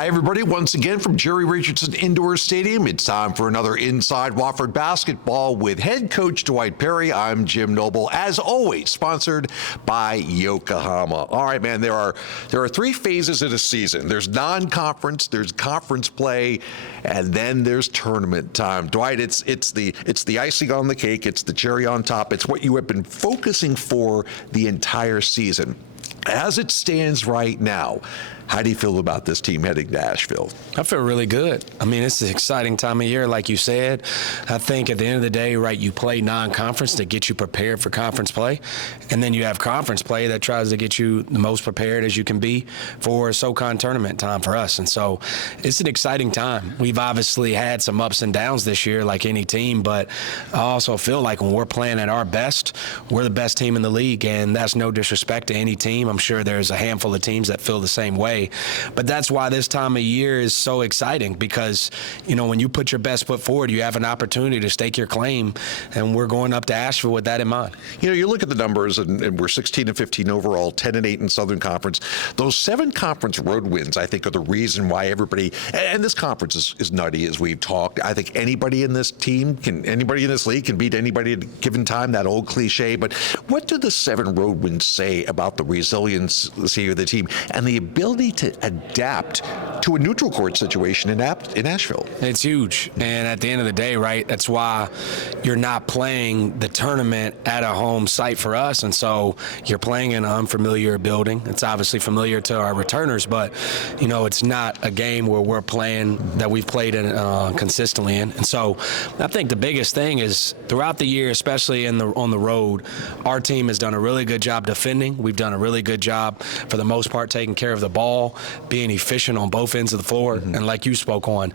Hi, everybody. Once again from Jerry Richardson Indoor Stadium, it's time for another Inside Wofford Basketball with head coach Dwight Perry. I'm Jim Noble, as always, sponsored by Yokohama. All right, man, there are three phases of the season. There's non-conference, there's conference play, and then there's tournament time. Dwight, it's the icing on the cake, it's the cherry on top. It's what you have been focusing for the entire season. As it stands right now, how do you feel about this team heading to Asheville? I feel really good. I mean, it's an exciting time of year, like you said. I think at the end of the day, right, you play non-conference to get you prepared for conference play, and then you have conference play that tries to get you the most prepared as you can be for SoCon tournament time for us. And so it's an exciting time. We've obviously had some ups and downs this year, like any team, but I also feel like when we're playing at our best, we're the best team in the league, and that's no disrespect to any team. I'm sure there's a handful of teams that feel the same way. But that's why this time of year is so exciting because, you know, when you put your best foot forward, you have an opportunity to stake your claim, and we're going up to Asheville with that in mind. You know, you look at the numbers, and we're 16-15 overall, 10-8 in Southern Conference. Those 7 conference road wins, I think, are the reason why everybody, and this conference is nutty, as we've talked. I think anybody in this league can beat anybody at a given time, that old cliche. But what do the 7 road wins say about the resiliency of the team and the ability to adapt to a neutral court situation in Asheville? It's huge. And at the end of the day, right, that's why you're not playing the tournament at a home site for us. And so you're playing in an unfamiliar building. It's obviously familiar to our returners, but, you know, it's not a game where we're playing that we've played in, consistently in. And so I think the biggest thing is throughout the year, especially on the road, our team has done a really good job defending. We've done a really good job, for the most part, taking care of the ball, being efficient on both ends of the floor. And like you spoke on,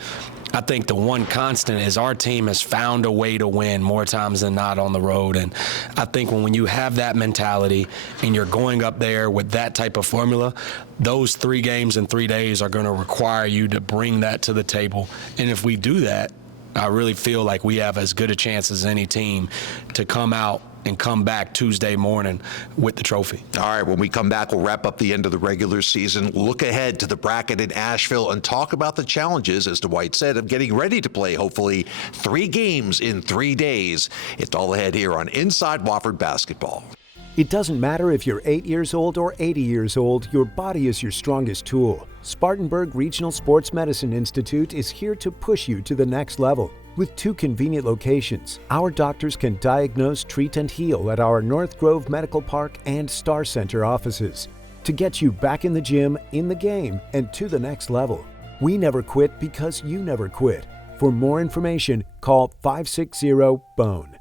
I think the one constant is our team has found a way to win more times than not on the road. And I think when you have that mentality and you're going up there with that type of formula, those 3 games in 3 days are going to require you to bring that to the table. And if we do that, I really feel like we have as good a chance as any team to come out and come back Tuesday morning with the trophy. All right, when we come back, we'll wrap up the end of the regular season, look ahead to the bracket in Asheville, and talk about the challenges, as Dwight said, of getting ready to play, hopefully, 3 games in 3 days. It's all ahead here on Inside Wofford Basketball. It doesn't matter if you're 8 years old or 80 years old, your body is your strongest tool. Spartanburg Regional Sports Medicine Institute is here to push you to the next level. With 2 convenient locations, our doctors can diagnose, treat, and heal at our North Grove Medical Park and Star Center offices to get you back in the gym, in the game, and to the next level. We never quit because you never quit. For more information, call 560-BONE.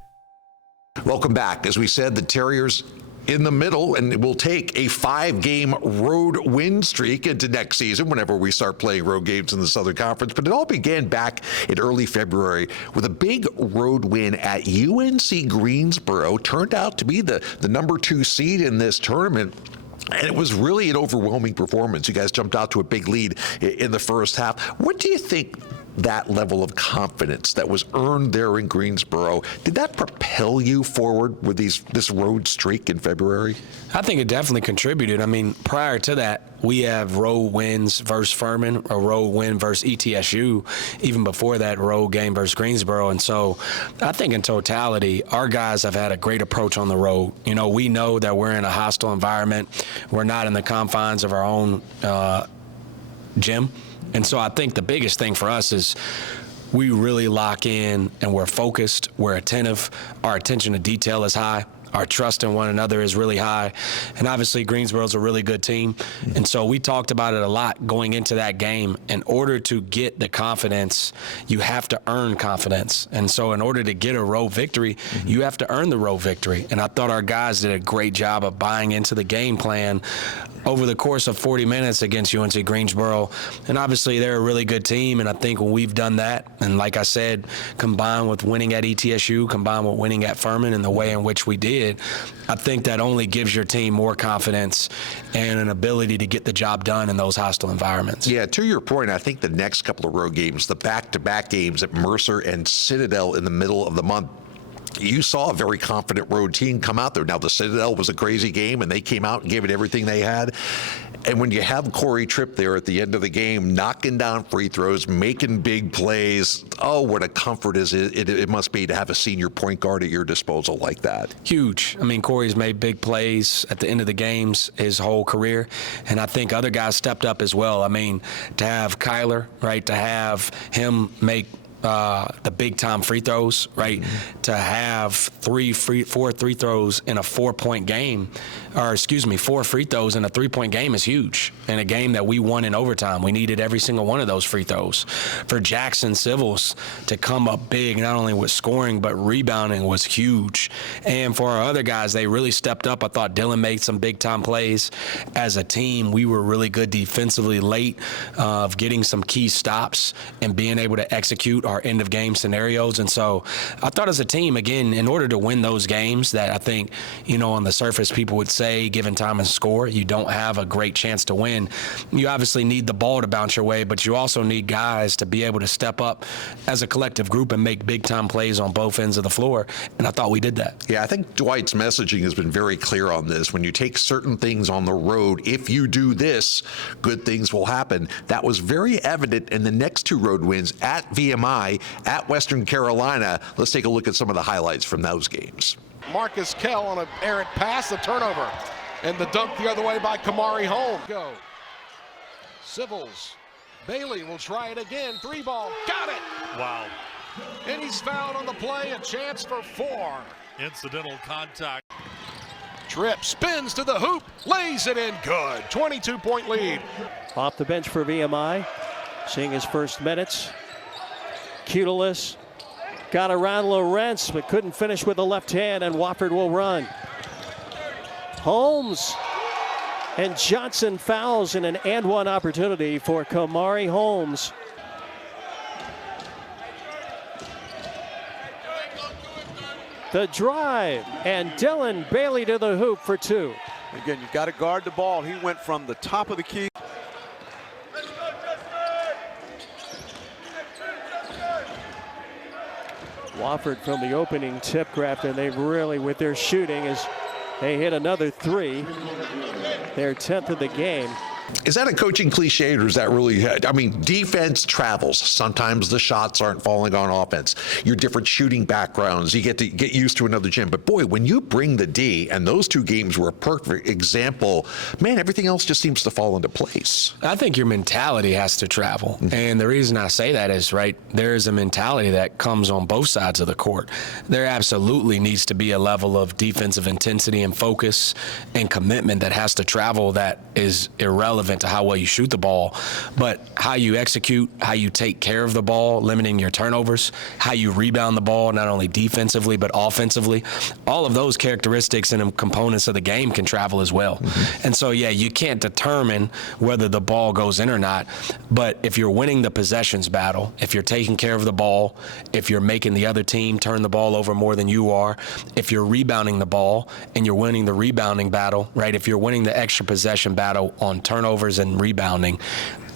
Welcome back. As we said, the Terriers in the middle, and we'll take a 5-game road win streak into next season whenever we start playing road games in the Southern Conference. But it all began back in early February with a big road win at UNC Greensboro. Turned out to be the number 2 seed in this tournament. And it was really an overwhelming performance. You guys jumped out to a big lead in the first half. What do you think that level of confidence that was earned there in Greensboro, did that propel you forward with this road streak in February? I think it definitely contributed. I mean, prior to that, we have road wins versus Furman, a road win versus ETSU, even before that road game versus Greensboro. And so I think in totality, our guys have had a great approach on the road. You know, we know that we're in a hostile environment. We're not in the confines of our own gym. And so I think the biggest thing for us is we really lock in and we're focused, we're attentive, our attention to detail is high. Our trust in one another is really high. And obviously Greensboro's a really good team. And so we talked about it a lot going into that game. In order to get the confidence, you have to earn confidence. And so in order to get a road victory, you have to earn the road victory. And I thought our guys did a great job of buying into the game plan over the course of 40 minutes against UNC Greensboro. And obviously they're a really good team. And I think when we've done that, and like I said, combined with winning at ETSU, combined with winning at Furman in the way in which we did, I think that only gives your team more confidence and an ability to get the job done in those hostile environments. Yeah, to your point, I think the next couple of road games, the back-to-back games at Mercer and Citadel in the middle of the month, you saw a very confident road team come out there. Now, the Citadel was a crazy game, and they came out and gave it everything they had. And when you have Corey Tripp there at the end of the game, knocking down free throws, making big plays, oh, what a comfort it must be to have a senior point guard at your disposal like that. Huge. I mean, Corey's made big plays at the end of the games his whole career, and I think other guys stepped up as well. I mean, to have Kyler, right, to have him make the big-time free throws, right? To have four free throws in a 4-point game, or 4 free throws in a 3-point game is huge. In a game that we won in overtime, we needed every single one of those free throws. For Jackson Civils to come up big, not only with scoring, but rebounding was huge. And for our other guys, they really stepped up. I thought Dylan made some big-time plays. As a team, we were really good defensively late of getting some key stops and being able to execute our end-of-game scenarios. And so I thought as a team, again, in order to win those games that I think, on the surface people would say, given time and score, you don't have a great chance to win. You obviously need the ball to bounce your way, but you also need guys to be able to step up as a collective group and make big-time plays on both ends of the floor. And I thought we did that. Yeah, I think Dwight's messaging has been very clear on this. When you take certain things on the road, if you do this, good things will happen. That was very evident in the next 2 road wins at VMI, at Western Carolina. Let's take a look at some of the highlights from those games. Marcus Kell on an errant pass, the turnover, and the dunk the other way by Kamari Holmes. Go. Civils. Bailey will try it again. 3-ball. Got it. Wow. And he's fouled on the play. A chance for 4. Incidental contact. Tripp spins to the hoop. Lays it in. Good. 22-point lead. Off the bench for VMI. Seeing his first minutes. Cutalis got around Lawrence, but couldn't finish with the left hand, and Wofford will run. Holmes and Johnson fouls in an and-one opportunity for Kamari Holmes. The drive, and Dylan Bailey to the hoop for 2. Again, you've got to guard the ball. He went from the top of the key. Wofford from the opening tip, Grafton. They've really, with their shooting, as they hit another 3, their 10th of the game. Is that a coaching cliche, or is that really, I mean, defense travels. Sometimes the shots aren't falling on offense. Your different shooting backgrounds, you get to get used to another gym. But boy, when you bring the D, and those 2 games were a perfect example, man, everything else just seems to fall into place. I think your mentality has to travel. And the reason I say that is, right, there is a mentality that comes on both sides of the court. There absolutely needs to be a level of defensive intensity and focus and commitment that has to travel that is irrelevant to how well you shoot the ball, but how you execute, how you take care of the ball, limiting your turnovers, how you rebound the ball, not only defensively but offensively. All of those characteristics and components of the game can travel as well. And so, yeah, you can't determine whether the ball goes in or not, but if you're winning the possessions battle, if you're taking care of the ball, if you're making the other team turn the ball over more than you are, if you're rebounding the ball and you're winning the rebounding battle, right, if you're winning the extra possession battle on turnovers and rebounding,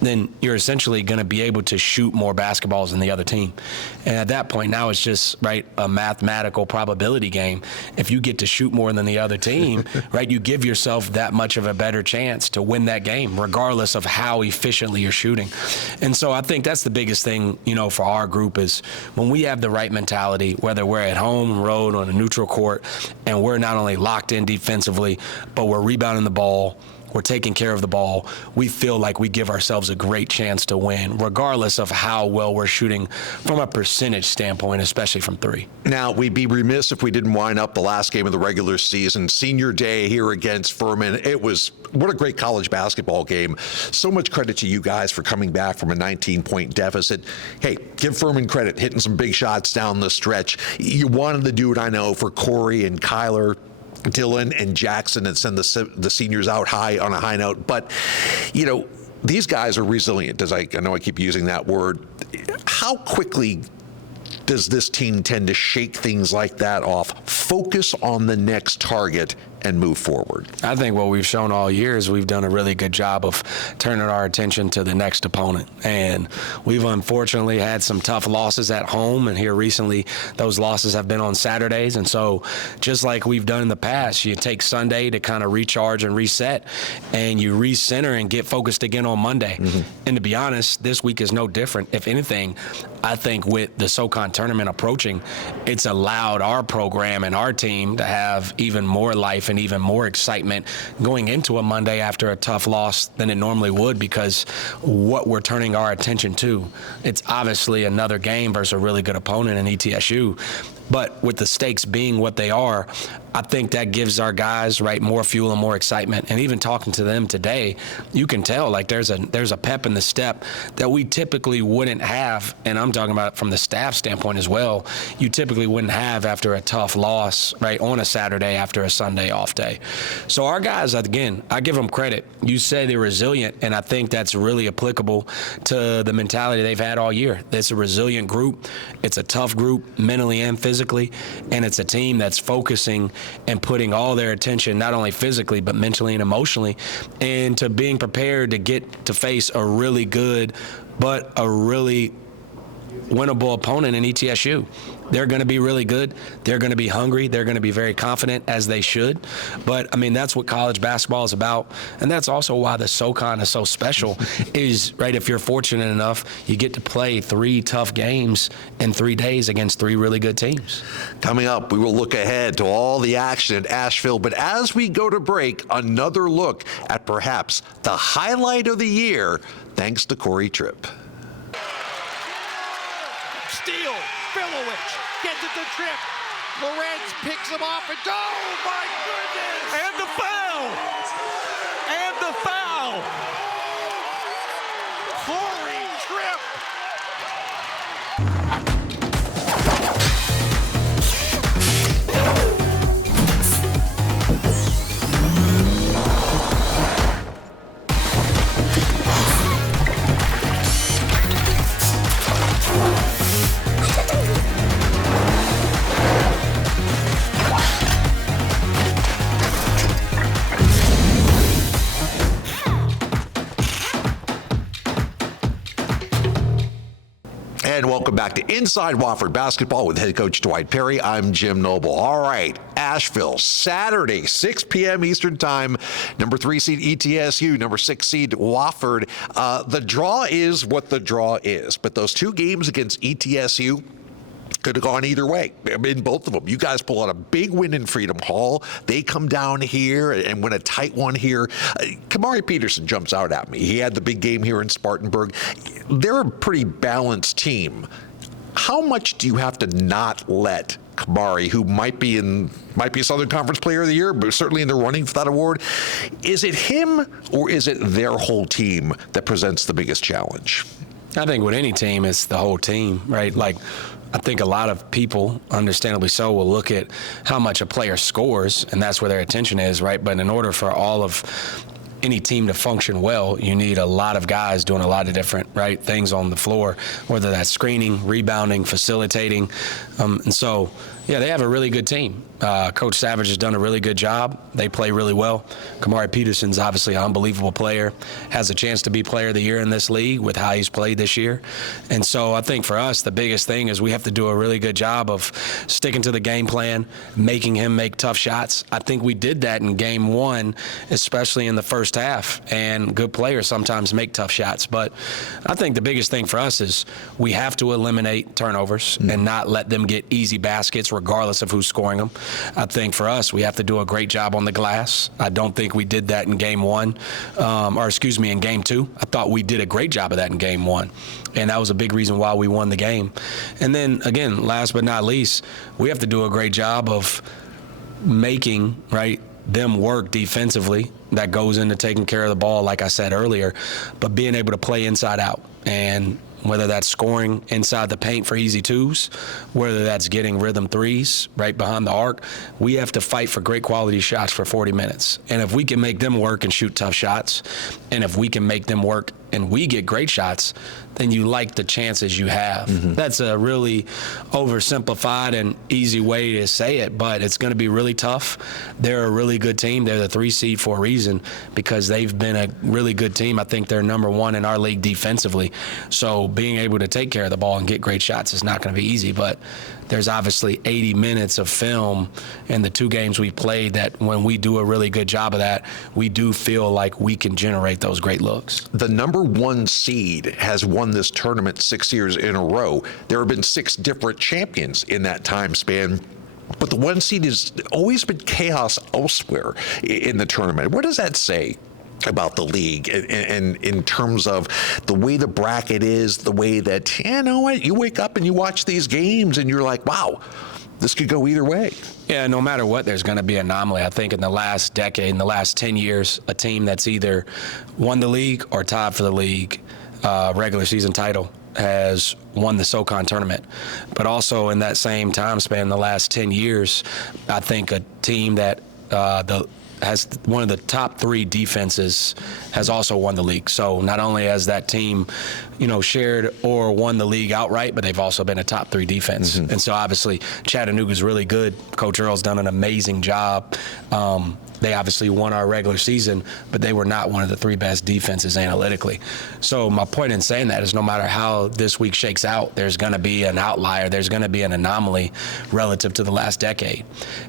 then you're essentially going to be able to shoot more basketballs than the other team. And at that point, now it's just, right, a mathematical probability game. If you get to shoot more than the other team, right, you give yourself that much of a better chance to win that game, regardless of how efficiently you're shooting. And so I think that's the biggest thing, for our group is when we have the right mentality, whether we're at home, road, on a neutral court, and we're not only locked in defensively, but we're rebounding the ball, we're taking care of the ball, we feel like we give ourselves a great chance to win, regardless of how well we're shooting from a percentage standpoint, especially from 3. Now, we'd be remiss if we didn't wind up the last game of the regular season, senior day here against Furman. It was, what a great college basketball game. So much credit to you guys for coming back from a 19-point deficit. Hey, give Furman credit, hitting some big shots down the stretch. You wanted to do it, I know, for Corey and Kyler, Dylan and Jackson, and send the seniors out high on a high note. But, these guys are resilient, as I know I keep using that word. How quickly does this team tend to shake things like that off, focus on the next target, and move forward? I think what we've shown all year is we've done a really good job of turning our attention to the next opponent. And we've unfortunately had some tough losses at home, and here recently those losses have been on Saturdays. And so just like we've done in the past, you take Sunday to kind of recharge and reset, and you recenter and get focused again on Monday. Mm-hmm. And to be honest, this week is no different. If anything, I think with the SoCon tournament approaching, it's allowed our program and our team to have even more life and even more excitement going into a Monday after a tough loss than it normally would, because what we're turning our attention to, it's obviously another game versus a really good opponent in ETSU. But with the stakes being what they are, I think that gives our guys, right, more fuel and more excitement. And even talking to them today, you can tell like there's a pep in the step that we typically wouldn't have. And I'm talking about from the staff standpoint as well. You typically wouldn't have after a tough loss, right, on a Saturday after a Sunday off day. So our guys, again, I give them credit. You say they're resilient, and I think that's really applicable to the mentality they've had all year. It's a resilient group. It's a tough group mentally and physically. And it's a team that's focusing and putting all their attention, not only physically, but mentally and emotionally, into being prepared to get to face a really good, but a really winnable opponent in ETSU. They're going to be really good. They're going to be hungry. They're going to be very confident, as they should. But, I mean, that's what college basketball is about. And that's also why the SoCon is so special is, right, if you're fortunate enough, you get to play 3 tough games in 3 days against 3 really good teams. Coming up, we will look ahead to all the action at Asheville. But as we go to break, another look at perhaps the highlight of the year, thanks to Corey Tripp. Steal, Filowich gets it to Tripp. Lorenz picks him off and oh my goodness! And the foul! And the foul! Corey Tripp! And welcome back to Inside Wofford Basketball with head coach Dwight Perry. I'm Jim Noble. All right, Asheville, Saturday, 6 p.m. Eastern Time. Number 3 seed ETSU, number 6 seed Wofford. The draw is what the draw is, but those 2 games against ETSU could have gone either way in both of them. You guys pull out a big win in Freedom Hall. They come down here and win a tight one here. Kamari Peterson jumps out at me. He had the big game here in Spartanburg. They're a pretty balanced team. How much do you have to not let Kamari, who might be a Southern Conference Player of the Year, but certainly in the running for that award, is it him or is it their whole team that presents the biggest challenge? I think with any team, it's the whole team, right? Like, I think a lot of people, understandably so, will look at how much a player scores, and that's where their attention is, right? But in order for all of any team to function well, you need a lot of guys doing a lot of different, right, things on the floor, whether that's screening, rebounding, facilitating. And so, yeah, they have a really good team. Coach Savage has done a really good job. They play really well. Kamari Peterson's obviously an unbelievable player, has a chance to be Player of the Year in this league with how he's played this year. And so I think for us, the biggest thing is we have to do a really good job of sticking to the game plan, making him make tough shots. I think we did that in game 1, especially in the first half, and good players sometimes make tough shots. But I think the biggest thing for us is we have to eliminate turnovers and not let them get easy baskets regardless of who's scoring them. I think for us, we have to do a great job on the glass. I don't think we did that in game 1, in game 2. I thought we did a great job of that in game 1, and that was a big reason why we won the game. And then, again, last but not least, we have to do a great job of making, right, them work defensively. That goes into taking care of the ball, like I said earlier, but being able to play inside out. And whether that's scoring inside the paint for easy twos, whether that's getting rhythm threes right behind the arc. We have to fight for great quality shots for 40 minutes. And if we can make them work and shoot tough shots, and if we can make them work and we get great shots, then you like the chances you have. That's a really oversimplified and easy way to say it, but it's going to be really tough. They're a really good team. They're the 3 seed for a reason because they've been a really good team. I think they're number 1 in our league defensively. So being able to take care of the ball and get great shots is not going to be easy, but there's obviously 80 minutes of film in the 2 games we played that when we do a really good job of that, we do feel like we can generate those great looks. The number 1 seed has won this tournament 6 years in a row. There have been 6 different champions in that time span. But the 1 seed has always been chaos elsewhere in the tournament. What does that say about the league and in terms of the way the bracket is, the way that, you know what, you wake up and you watch these games and you're like, wow, this could go either way. Yeah, no matter what, there's going to be an anomaly. I think in the last decade, in the last 10 years, a team that's either won the league or tied for the league regular season title has won the SoCon tournament. But also in that same time span, the last 10 years, I think a team that has one of the top 3 defenses has also won the league. So not only has that team, shared or won the league outright, but they've also been a top 3 defense. And so obviously Chattanooga's really good. Coach Earl's done an amazing job. They obviously won our regular season, but they were not one of the 3 best defenses analytically. So my point in saying that is no matter how this week shakes out, there's going to be an outlier. There's going to be an anomaly relative to the last decade.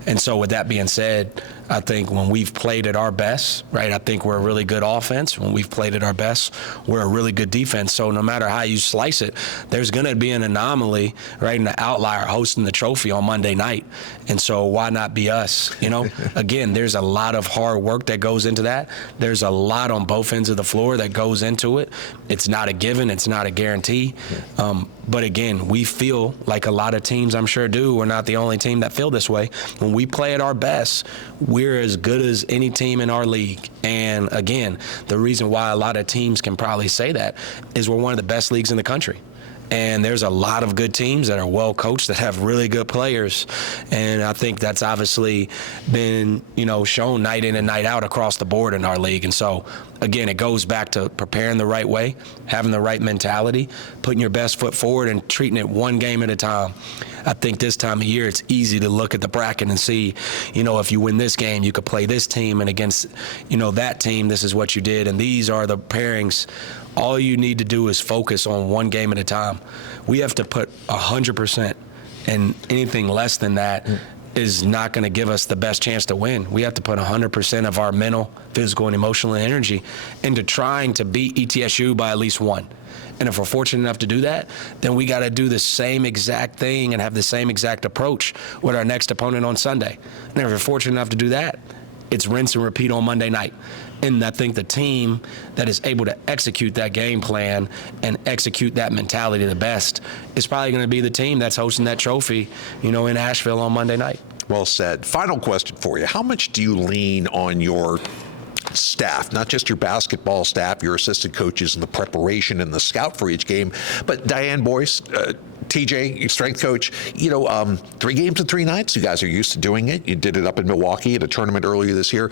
And so with that being said, I think when we've played at our best, right, I think we're a really good offense. When we've played at our best, we're a really good defense. So no matter how you slice it, there's going to be an anomaly, right, and an outlier hosting the trophy on Monday night. And so why not be us? Again, there's a lot of hard work that goes into that. There's a lot on both ends of the floor that goes into it. It's not a given. It's not a guarantee. But again, we feel like a lot of teams, I'm sure, do. We're not the only team that feel this way. When we play at our best, we're as good as any team in our league. And again, the reason why a lot of teams can probably say that is we're one of the best leagues in the country. And there's a lot of good teams that are well coached that have really good players. And I think that's obviously been, shown night in and night out across the board in our league. And so, again, it goes back to preparing the right way, having the right mentality, putting your best foot forward and treating it one game at a time. I think this time of year it's easy to look at the bracket and see, if you win this game, you could play this team, and against, that team, this is what you did. And these are the pairings. All you need to do is focus on one game at a time. We have to put 100%, and anything less than that is not going to give us the best chance to win. We have to put 100% of our mental, physical, and emotional energy into trying to beat ETSU by at least 1. And if we're fortunate enough to do that, then we got to do the same exact thing and have the same exact approach with our next opponent on Sunday. And if we're fortunate enough to do that, it's rinse and repeat on Monday night. And I think the team that is able to execute that game plan and execute that mentality the best is probably going to be the team that's hosting that trophy, in Asheville on Monday night. Well said. Final question for you. How much do you lean on your staff, not just your basketball staff, your assistant coaches and the preparation and the scout for each game, but Diane Boyce, TJ, your strength coach, 3 games in 3 nights. You guys are used to doing it. You did it up in Milwaukee at a tournament earlier this year.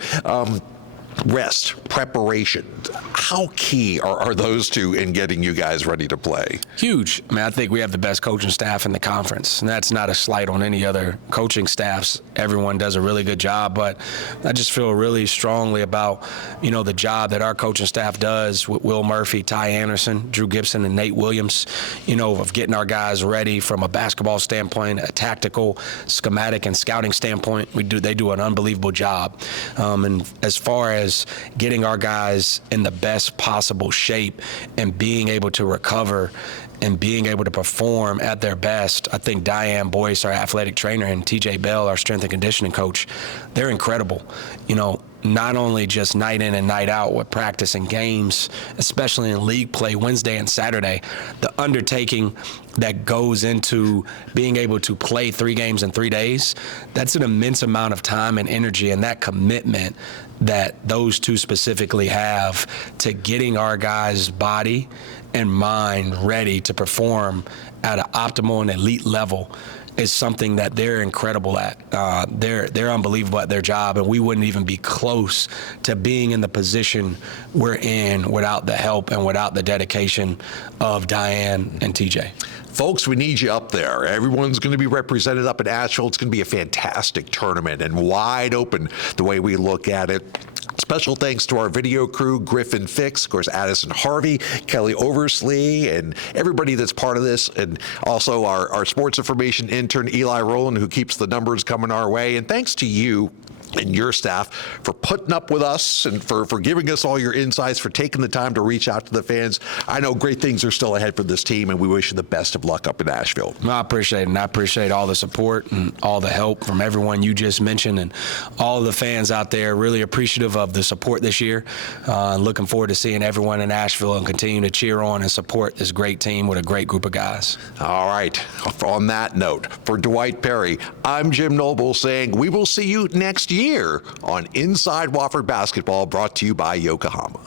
Rest, preparation. How key are those 2 in getting you guys ready to play? Huge. I think we have the best coaching staff in the conference, and that's not a slight on any other coaching staffs. Everyone does a really good job, but I just feel really strongly about, the job that our coaching staff does with Will Murphy, Ty Anderson, Drew Gibson, and Nate Williams, of getting our guys ready from a basketball standpoint, a tactical, schematic, and scouting standpoint. They do an unbelievable job. And as far as getting our guys in the best possible shape and being able to recover and being able to perform at their best, I think Diane Boyce, our athletic trainer, and TJ Bell, our strength and conditioning coach, they're incredible. not only just night in and night out with practice and games, especially in league play Wednesday and Saturday, the undertaking that goes into being able to play 3 games in 3 days, that's an immense amount of time and energy, and that commitment that those two specifically have to getting our guys' body and mind ready to perform at an optimal and elite level is something that they're incredible at. They're unbelievable at their job, and we wouldn't even be close to being in the position we're in without the help and without the dedication of Diane and TJ. Folks, we need you up there. Everyone's going to be represented up in Asheville. It's going to be a fantastic tournament and wide open the way we look at it. Special thanks to our video crew, Griffin Fix, of course, Addison Harvey, Kelly Oversley, and everybody that's part of this, and also our sports information intern, Eli Rowland, who keeps the numbers coming our way. And thanks to you and your staff for putting up with us and for giving us all your insights, for taking the time to reach out to the fans. I know great things are still ahead for this team, and we wish you the best of luck up in Asheville. No, I appreciate it, and I appreciate all the support and all the help from everyone you just mentioned, and all the fans out there. Really appreciative of the support this year. Looking forward to seeing everyone in Asheville and continue to cheer on and support this great team with a great group of guys. All right. On that note, for Dwight Perry, I'm Jim Noble saying we will see you next year on Inside Wofford Basketball, brought to you by Yokohama.